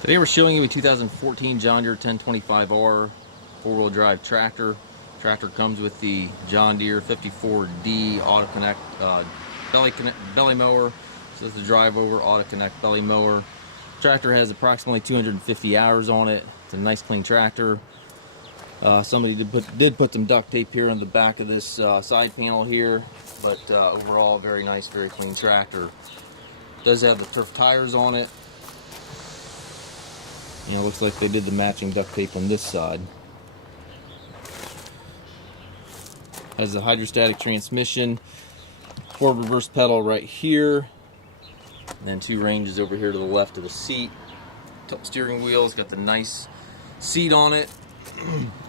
Today we're showing you a 2014 John Deere 1025R four-wheel drive tractor. Tractor comes with the John Deere 54D AutoConnect Belly Mower. This is the drive over AutoConnect Belly Mower. Tractor has approximately 250 hours on it. It's a nice clean tractor. Somebody did put some duct tape here on the back of this side panel here, but overall very nice, very clean tractor. Does have the turf tires on it. You know, looks like they did the matching duct tape on this side. Has a hydrostatic transmission, forward reverse pedal right here, and then two ranges over here to the left of the seat. Top steering wheel, it's got the nice seat on it.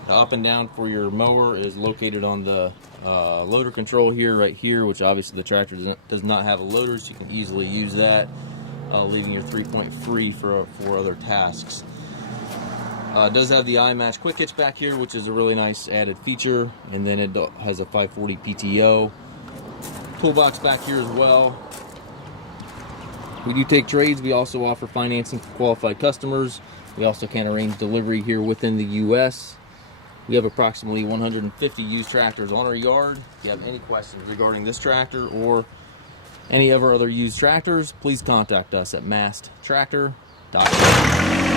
The up and down for your mower is located on the loader control here, right here, which obviously the tractor does not have a loader, so you can easily use that, leaving your 3-point free for other tasks. It does have the iMatch quick hitch back here, which is a really nice added feature, and then it has a 540 PTO. Toolbox back here as well. We do take trades. We also offer financing for qualified customers. We also can arrange delivery here within the U.S. We have approximately 150 used tractors on our yard. If you have any questions regarding this tractor or any of our other used tractors, please contact us at masttractor.com.